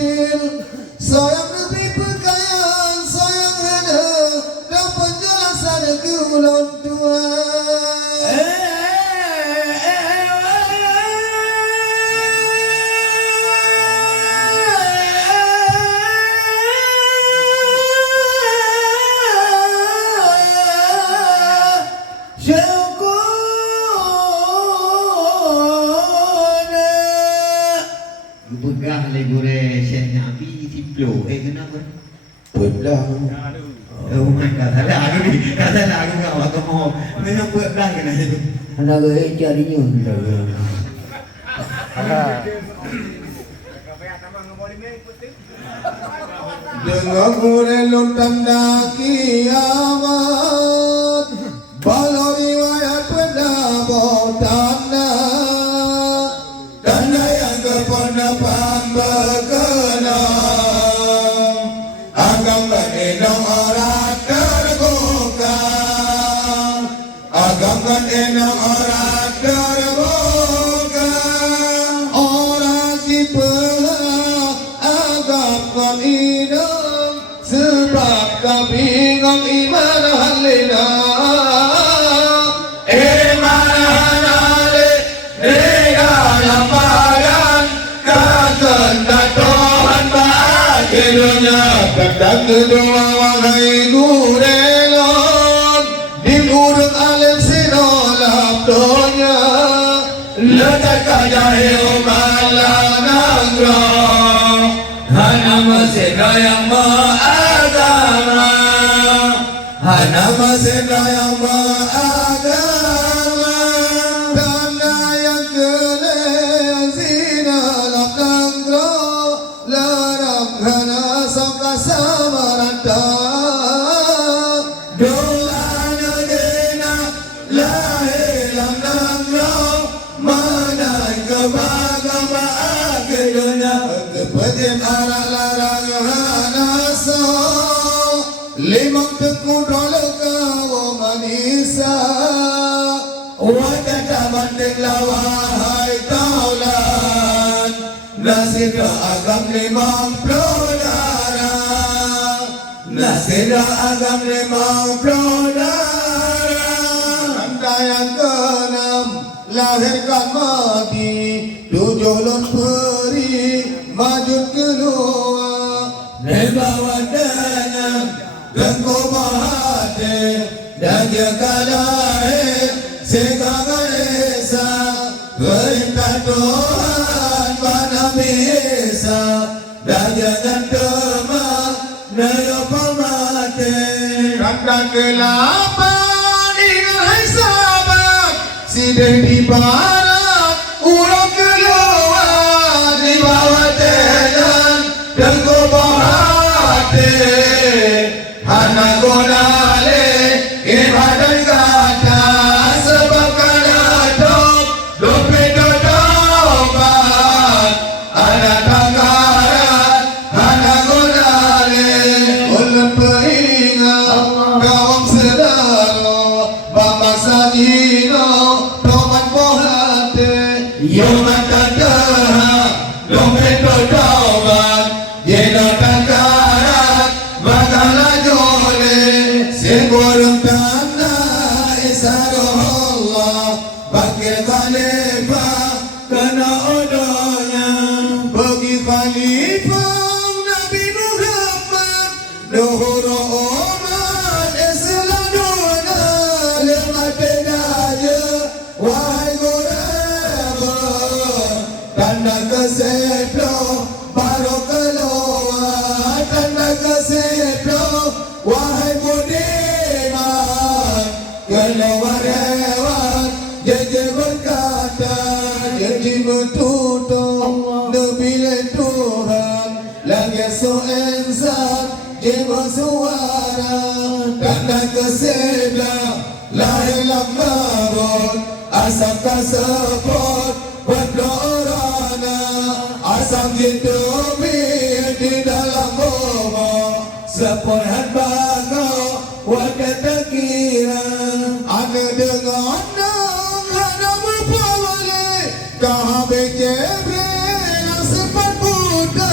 kecil, sayang negeri pekayaan, sayang hana dan penjelasan ke ulang tua. Begah legure Syekh Nabi Tiplo. Kenapa? Belah. Oh my god, kata lagu kau mau memang begah kena itu. Anak gue carinya. Dengan murelun tanda kiamat, balau riwayat pendapatannya, tanda yang kependapan berkenan, agam berenang orang terbuka, agam berenang orang terbuka, orang dipelah agam berenang, sebab kami ngam iman halina. Kadang kedua wahai gurelon, di urut alim sinolap donya, letak kajahil malanangro, hana masina yang mengagama, hana masina yang mengagama, tanda yang keleng sinolap nangro, larang hana samarata doanya dena lahilang nangrau manai kebagama akhirnya kepetin arak larang hanasa limang teku dolaka wa manisa wadada banding lawahai taulan nasira agam limang ploda nasira agam limang prodara. Tanda yang keenam lahirkan mati, tujuh lon peri maju keluar. Nebawa dana gengko bahate dan jaga lahir segagal esa perintah Tuhan pada bisa dan jangan teman Naya pamate Kata kelapan ingat hai sahabat Sideh di barat Urang keluar Di bawah tenan Dan kobahate Hana kodale Ibadan kata Sebab kada dok Dompet dodobat Ada tanggaran Hana kodale Ulan peringat Kawang sedara Bapa sajino Toman pohate Yoman tandaha Dompet dodobat Jena tanggaran Bagala jole Segorong tanah Isarohullah Bakil khalifah Kena odonya Bagi khalifah Nabi Muhammad Nuhur umat Islam dunia Lemat pedaja Wahai guraba Tanda kesetlo Baru keluar Tanda kesetlo Wahai budiman Keluar hewan Janji berkata Janji bertutup Nabi Tuhan Lagi insan Jiwa suara Tanda keseda Lahir lambarut Asam kaseput Berdorana Asam hidupi Di dalam rumah Sepuluhan bangga Wadah terkira Ada dengan Kerana berpawali Kahabik Jibril Sempat Buddha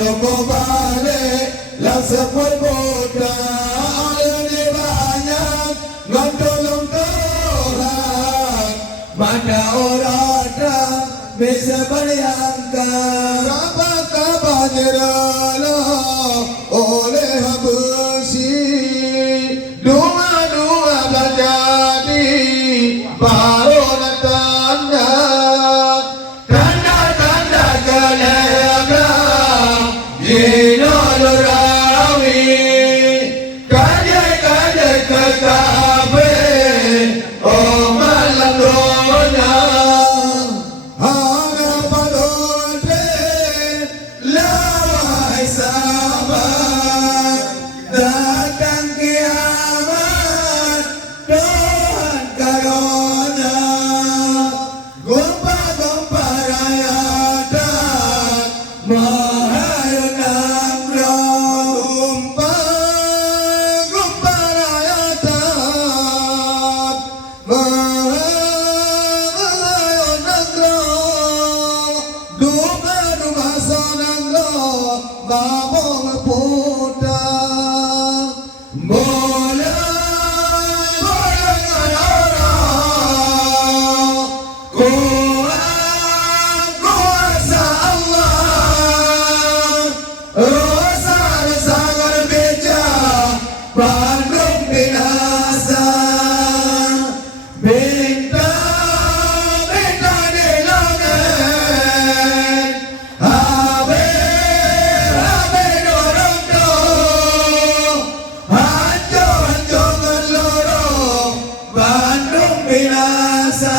toko balik langsung berbuka ini banyak ngantolong Tuhan mana orang tak bisa bayangkan apa kabarnya oleh bersih dua-dua terjadi baru tanda tanda-tanda kelihatan Jino Lurawi kaje-kaje ke kafe oh malam dunia hanya padonte lawai sabar datang kiamat Tuhan karunia gompa-gompa rakyat mahayun nangro gompa rakyat mahayun nangro duga sanangro babong puta kuasa Allah Rosa sangat bijak Bandung binasa bintang di langit habe dorong hancur ngelorong Bandung binasa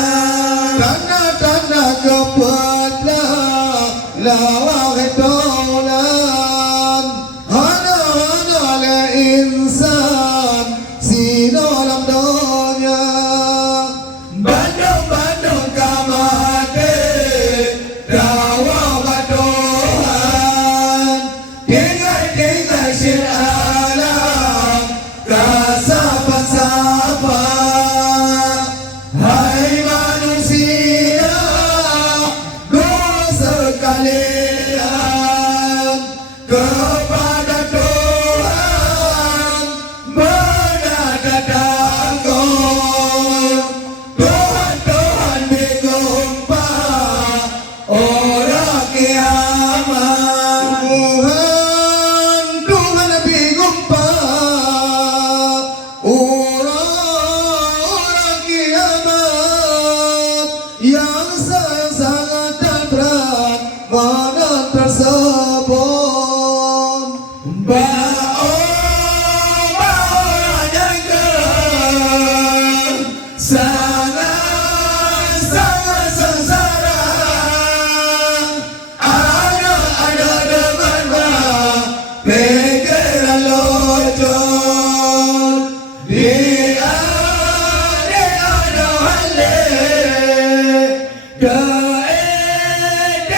tanda-tanda kepada lawak tolan hana le insan si dalam dunia Bandung kamate dawa Tuhan tinggal sir alam kasapa-sapa hai manusia dosa kalian kepada Tuhan menada takut Tuhan begompa orang kiamat Tuhan begompa orang kiamat yang sangat dan berat mana tersebut orang yang sangat sengsara ada dengan pikiran locor dia ada halik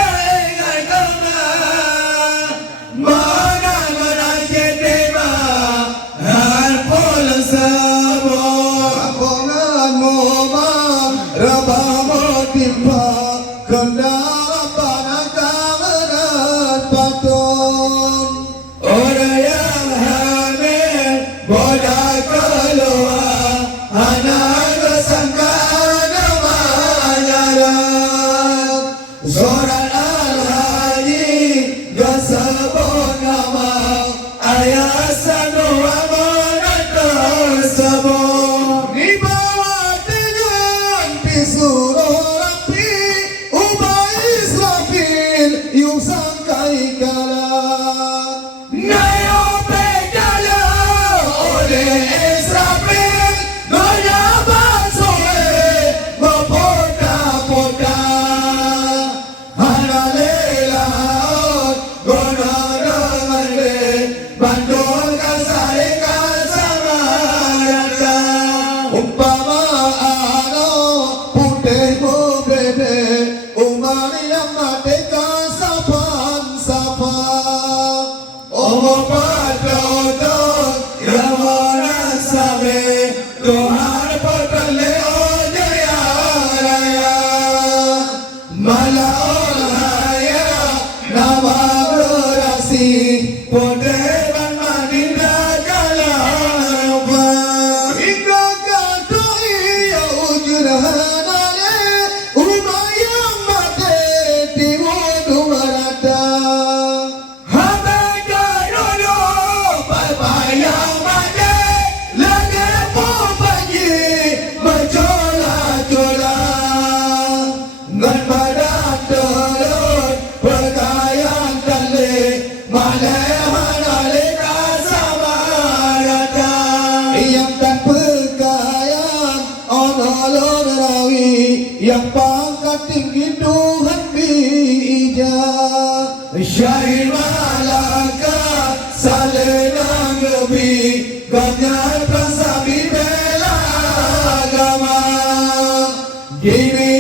ingat kemana mana kita harpul sabun abongan moman rabamu timpa kendapan kangen patun orang yang hamil bodai keluar anak kesangkaan namanya Zoran Al-Haji gak sebut nama ayah sanu amanat tersebut di bawah dengan pisau rapi ubah Israfil yung sangkai kalah nayo pedala oleh Israfil menyabat sore mempota-pota hanalelaut guna dengan Bandung kasarikan sama rata umpama ano putih bebe umari yang merdeka sapan-sapa omong padodon yang orang sabe Tuhan perteleo jaya raya malaol haya nama berasi badan turun Perkayaan tali Malehan alika sama datang Yang tan perkayaan Onolon rawi Yang pangkat tinggi Tuhan bijak Syahid Malaka Salenang lebih Ganyan prasabi bela agama Diri